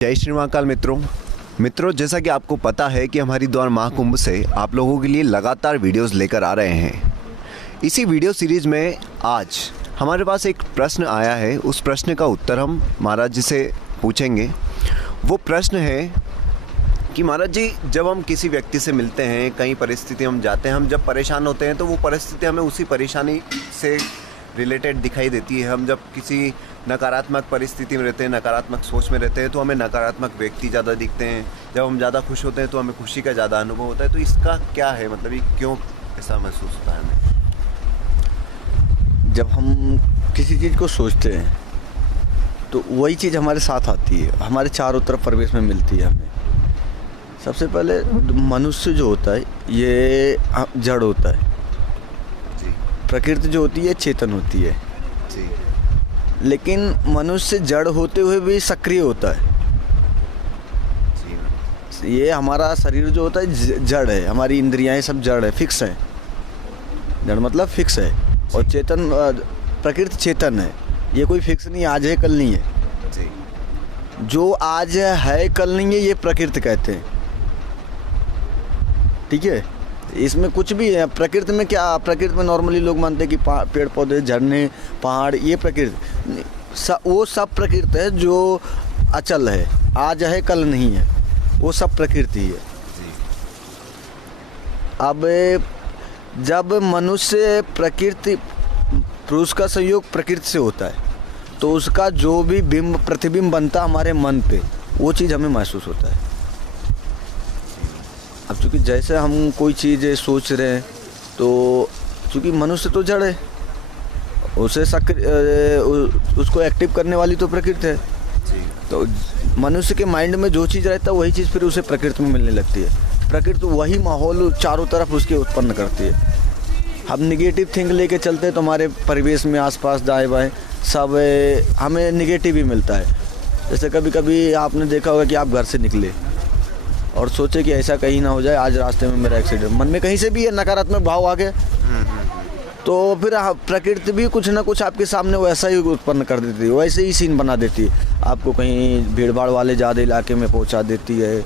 जय श्री महाकाल मित्रों, जैसा कि आपको पता है कि हम हरिद्वार महाकुंभ से आप लोगों के लिए लगातार वीडियोस लेकर आ रहे हैं। इसी वीडियो सीरीज में आज हमारे पास एक प्रश्न आया है। उस प्रश्न का उत्तर हम महाराज जी से पूछेंगे। वो प्रश्न है कि महाराज जी, जब हम किसी व्यक्ति से मिलते हैं, कई परिस्थिति हम जाते हैं, हम जब परेशान होते हैं तो वो परिस्थिति हमें उसी परेशानी से रिलेटेड दिखाई देती है। हम जब किसी नकारात्मक परिस्थिति में रहते हैं, नकारात्मक सोच में रहते हैं तो हमें नकारात्मक व्यक्ति ज़्यादा दिखते हैं। जब हम ज़्यादा खुश होते हैं तो हमें खुशी का ज़्यादा अनुभव होता है। तो इसका क्या है, मतलब ये क्यों ऐसा महसूस होता है हमें? जब हम किसी चीज़ को सोचते हैं तो वही चीज़ हमारे साथ आती है, हमारे चारों तरफ परिवेश में मिलती है हमें। सबसे पहले मनुष्य जो होता है ये जड़ होता है जी। प्रकृति जो होती है चेतन होती है जी। लेकिन मनुष्य जड़ होते हुए भी सक्रिय होता है। जी। ये हमारा शरीर जो होता है जड़ है, हमारी इंद्रियां सब जड़ है, फिक्स है। जड़ मतलब फिक्स है। और चेतन, प्रकृति चेतन है, ये कोई फिक्स नहीं, आज है कल नहीं है। जी। जो आज है कल नहीं है ये प्रकृति कहते हैं, ठीक है। इसमें कुछ भी है। प्रकृति में क्या, प्रकृति में नॉर्मली लोग मानते हैं कि पेड़ पौधे, झरने, पहाड़, ये प्रकृति, वो सब प्रकृति है जो अचल है, आज है कल नहीं है, वो सब प्रकृति है। जी। अब जब मनुष्य प्रकृति, पुरुष का संयोग प्रकृति से होता है तो उसका जो भी बिंब, प्रतिबिंब बनता हमारे मन पे, वो चीज़ हमें महसूस होता है। अब चूँकि जैसे हम कोई चीज़ सोच रहे हैं तो चूँकि मनुष्य तो जड़ है, उसे उसको एक्टिव करने वाली तो प्रकृति है। जी। तो मनुष्य के माइंड में जो चीज़ रहता है वही चीज़ फिर उसे प्रकृति में मिलने लगती है। प्रकृति वही माहौल चारों तरफ उसके उत्पन्न करती है। हम निगेटिव थिंक लेके चलते हैं तो हमारे परिवेश में आसपास दाएं बाएं सब हमें निगेटिव ही मिलता है। जैसे कभी कभी आपने देखा होगा कि आप घर से निकले और सोचे कि ऐसा कहीं ना हो जाए, आज रास्ते में मेरा एक्सीडेंट, मन में कहीं से भी नकारात्मक भाव आ गए तो फिर प्रकृति भी कुछ ना कुछ आपके सामने वैसा ही उत्पन्न कर देती है, वैसे ही सीन बना देती है। आपको कहीं भीड़ भाड़ वाले ज़्यादा इलाके में पहुंचा देती है,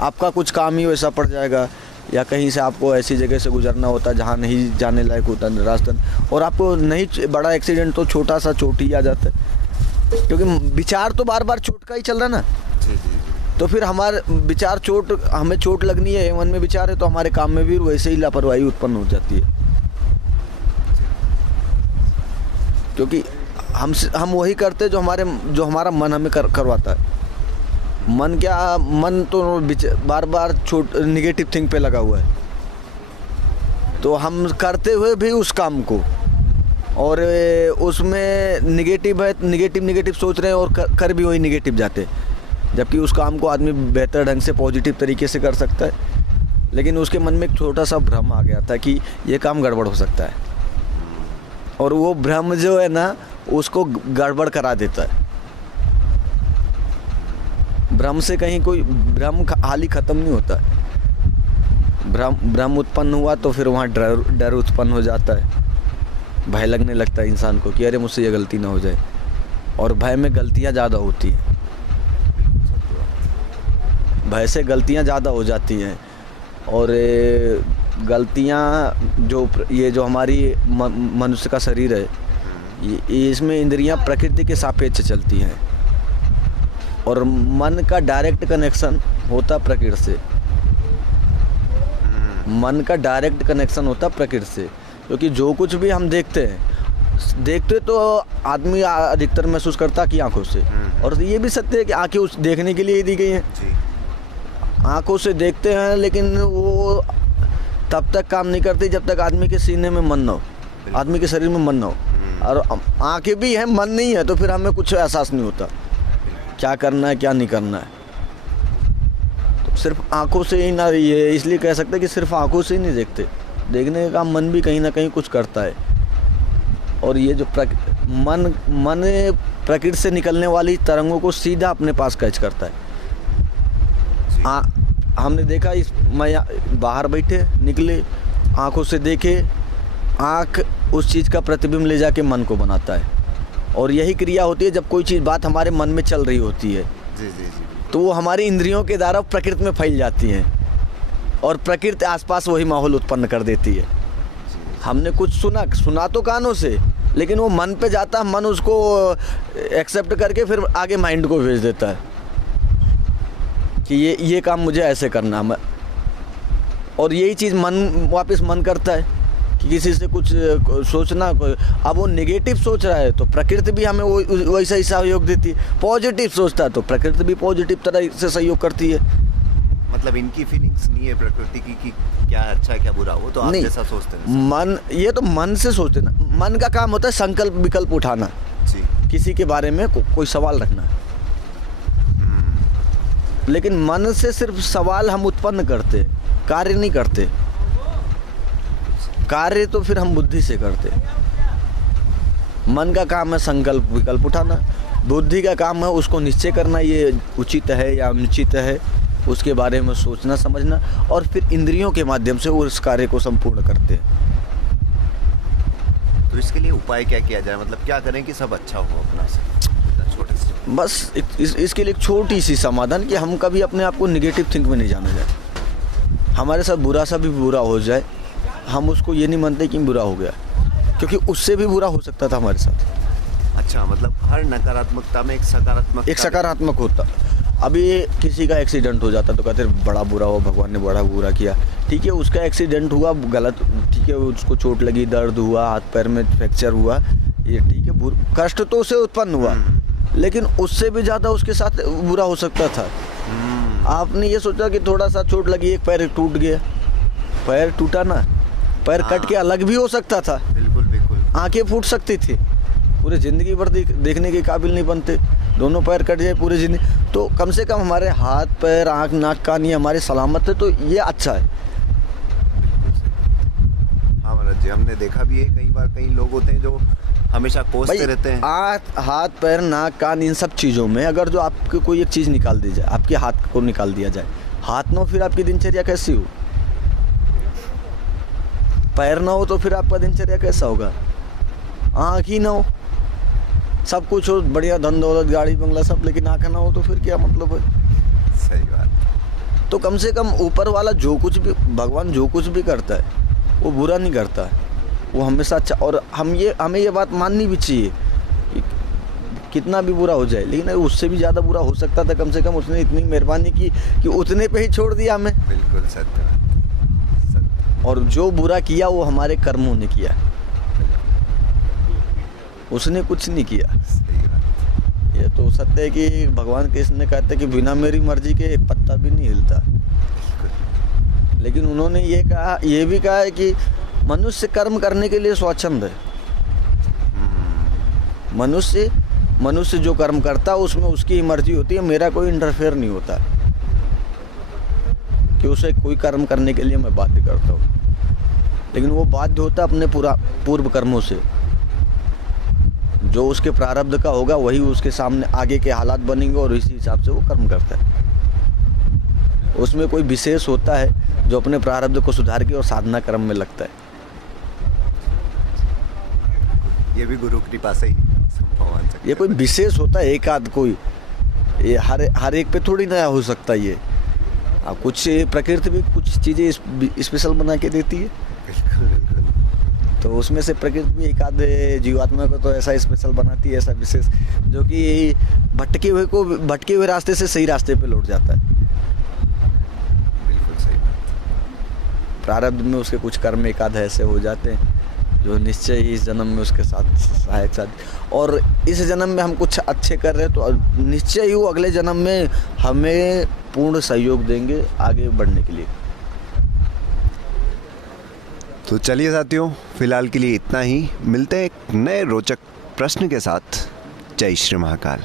आपका कुछ काम ही वैसा पड़ जाएगा, या कहीं से आपको ऐसी जगह से गुजरना होता है जहाँ नहीं जाने लायक होता रास्ता, और आपको नहीं बड़ा एक्सीडेंट तो छोटा सा चोट ही आ जाता है, क्योंकि विचार तो बार बार चोट का ही चल रहा ना। तो फिर हमारे विचार चोट, हमें चोट लगनी है, मन में विचार है तो हमारे काम में भी वैसे ही लापरवाही उत्पन्न हो जाती है, क्योंकि हम वही करते जो हमारा मन हमें करवाता है। मन तो बार बार निगेटिव थिंग पे लगा हुआ है, तो हम करते हुए भी उस काम को, और उसमें निगेटिव है, निगेटिव सोच रहे हैं और कर भी वही निगेटिव जाते हैं। जबकि उस काम को आदमी बेहतर ढंग से पॉजिटिव तरीके से कर सकता है, लेकिन उसके मन में एक छोटा सा भ्रम आ गया था कि ये काम गड़बड़ हो सकता है, और वो भ्रम जो है ना उसको गड़बड़ करा देता है। भ्रम से कहीं कोई भ्रम हाल ही ख़त्म नहीं होता है। भ्रम उत्पन्न हुआ तो फिर वहाँ डर उत्पन्न हो जाता है, भय लगने लगता है इंसान को कि अरे मुझसे ये गलती ना हो जाए, और भय में गलतियाँ ज़्यादा होती हैं, भय से गलतियाँ ज़्यादा हो जाती हैं। और गलतियाँ ये जो हमारी मनुष्य का शरीर है, इसमें इंद्रियाँ प्रकृति के सापेक्ष चलती हैं, और मन का डायरेक्ट कनेक्शन होता प्रकृति से। मन का डायरेक्ट कनेक्शन होता प्रकृति से, क्योंकि जो कुछ भी हम देखते तो आदमी अधिकतर महसूस करता कि आंखों से, और ये भी सत्य है कि आंखें उस देखने के लिए दी गई हैं। आंखों से देखते हैं, लेकिन वो तब तक काम नहीं करती जब तक आदमी के सीने में मन ना हो, आदमी के शरीर में मन ना हो। और आंखें भी हैं, मन नहीं है, तो फिर हमें कुछ एहसास नहीं होता क्या करना है क्या नहीं करना है। तो सिर्फ आंखों से ही ना, ये इसलिए कह सकते हैं कि सिर्फ आंखों से ही नहीं देखते, देखने का मन भी कहीं ना कहीं कुछ करता है। और ये जो मन प्रकृति से निकलने वाली तरंगों को सीधा अपने पास कैच करता है। हमने देखा, मैं बाहर बैठे निकले, आंखों से देखे, आँख उस चीज़ का प्रतिबिंब ले जाके मन को बनाता है, और यही क्रिया होती है जब कोई चीज़ बात हमारे मन में चल रही होती है। जी जी जी। तो वो हमारी इंद्रियों के द्वारा प्रकृति में फैल जाती हैं और प्रकृति आसपास वही माहौल उत्पन्न कर देती है। हमने कुछ सुना तो कानों से, लेकिन वो मन पे जाता है, मन उसको एक्सेप्ट करके फिर आगे माइंड को भेज देता है कि ये काम मुझे ऐसे करना है, और यही चीज़ वापस मन करता है कि किसी से कुछ सोचना। अब वो नेगेटिव सोच रहा है तो प्रकृति भी हमें वैसा ही सहयोग देती है। पॉजिटिव सोचता है तो प्रकृति भी पॉजिटिव तरह से सहयोग करती है। मतलब इनकी फीलिंग्स नहीं है प्रकृति की कि क्या अच्छा है क्या बुरा, वो तो आप जैसा सोचते हैं। मन, ये तो मन से सोचते ना। मन का काम होता है संकल्प विकल्प उठाना जी, किसी के बारे में कोई सवाल रखना। लेकिन मन से सिर्फ सवाल हम उत्पन्न करते, कार्य नहीं करते। कार्य तो फिर हम बुद्धि से करते। मन का काम है संकल्प विकल्प उठाना, बुद्धि का काम है उसको निश्चय करना, ये उचित है या अनुचित है, उसके बारे में सोचना समझना, और फिर इंद्रियों के माध्यम से वो उस कार्य को संपूर्ण करते हैं। तो इसके लिए उपाय क्या किया जाए, मतलब क्या करें कि सब अच्छा हो अपना से? छोटे से बस इसके लिए एक छोटी सी समाधान कि हम कभी अपने आप को निगेटिव थिंक में नहीं जाना जाए। हमारे साथ बुरा सा भी बुरा हो जाए, हम उसको ये नहीं मानते कि बुरा हो गया, क्योंकि उससे भी बुरा हो सकता था हमारे साथ। अच्छा, मतलब हर नकारात्मकता में एक सकारात्मक होता। अभी किसी का एक्सीडेंट हो जाता तो कहते बड़ा बुरा हो, भगवान ने बड़ा बुरा किया। ठीक है, उसका एक्सीडेंट हुआ गलत, ठीक है, उसको चोट लगी, दर्द हुआ, हाथ पैर में फ्रैक्चर हुआ, ये ठीक है, कष्ट तो उसे उत्पन्न हुआ, लेकिन उससे भी ज़्यादा उसके साथ बुरा हो सकता था। आपने ये सोचा कि थोड़ा सा चोट लगी, एक पैर टूट गया, पैर टूटा ना, पैर कट के अलग भी हो सकता था। बिल्कुल बिल्कुल। आंखें फूट सकती थी, पूरे ज़िंदगी भर देखने के काबिल नहीं बनते। दोनों पैर कट जाए पूरी ज़िंदगी, तो कम से कम हमारे हाथ पैर आँख नाक कान ये हमारे सलामत है, तो ये अच्छा है। हाँ महाराज जी, हमने देखा भी है कई बार, कई लोग होते हैं जो हमेशा कोसते रहते हैं। हाथ पैर नाक कान इन सब चीज़ों में अगर जो आपकी कोई एक चीज़ निकाल दी जाए, आपके हाथ को निकाल दिया जाए, हाथ ना हो फिर आपकी दिनचर्या कैसी हो? पैर ना हो तो फिर आपका दिनचर्या कैसा होगा? आँख ही ना हो, सब कुछ हो, बढ़िया धन दौलत गाड़ी बंगला सब, लेकिन आँख ना हो तो फिर क्या मतलब है? सही बात। तो कम से कम ऊपर वाला जो कुछ भी, भगवान जो कुछ भी करता है वो बुरा नहीं करता है, वो हमेशा अच्छा। और हमें ये बात माननी भी चाहिए कि कितना भी बुरा हो जाए, लेकिन उससे भी ज़्यादा बुरा हो सकता था, कम से कम उसने इतनी मेहरबानी की कि उतने पे ही छोड़ दिया हमें। बिल्कुल सत्य। और जो बुरा किया वो हमारे कर्मों ने किया, उसने कुछ नहीं किया। ये तो सत्य है कि भगवान कृष्ण कहते हैं कि बिना मेरी मर्जी के एक पत्ता भी नहीं हिलता, लेकिन उन्होंने ये भी कहा है कि मनुष्य कर्म करने के लिए स्वच्छंद है। मनुष्य जो कर्म करता है उसमें उसकी मर्जी होती है, मेरा कोई इंटरफेयर नहीं होता कि उसे कोई कर्म करने के लिए मैं बाध्य करता हूँ, लेकिन वो बाध्य होता अपने पूर्व कर्मों से। जो उसके प्रारब्ध का होगा वही उसके सामने आगे के हालात बनेंगे और इसी हिसाब से वो कर्म करता है। उसमें कोई विशेष होता है जो अपने प्रारब्ध को सुधार के और साधना कर्म में लगता है। ये भी गुरु कृपा से ही संभव हो सकता है। ये कोई विशेष होता है, एक आध कोई, ये हर एक पे थोड़ी नया हो सकता है। ये अब कुछ प्रकृति भी कुछ चीज़ें स्पेशल बना के देती है। बिल्कुल बिल्कुल। तो उसमें से प्रकृति भी एक आध जीवात्मा को तो ऐसा स्पेशल बनाती है, ऐसा विशेष, जो कि भटके हुए रास्ते से सही रास्ते पे लौट जाता है। बिल्कुल सही बात। प्रारब्ध में उसके कुछ कर्म एक आध ऐसे हो जाते हैं जो निश्चय ही इस जन्म में उसके साथ सहायक साथ, और इस जन्म में हम कुछ अच्छे कर रहे हैं तो निश्चय ही वो अगले जन्म में हमें पूर्ण सहयोग देंगे आगे बढ़ने के लिए। तो चलिए साथियों, फिलहाल के लिए इतना ही। मिलते हैं एक नए रोचक प्रश्न के साथ। जय श्री महाकाल।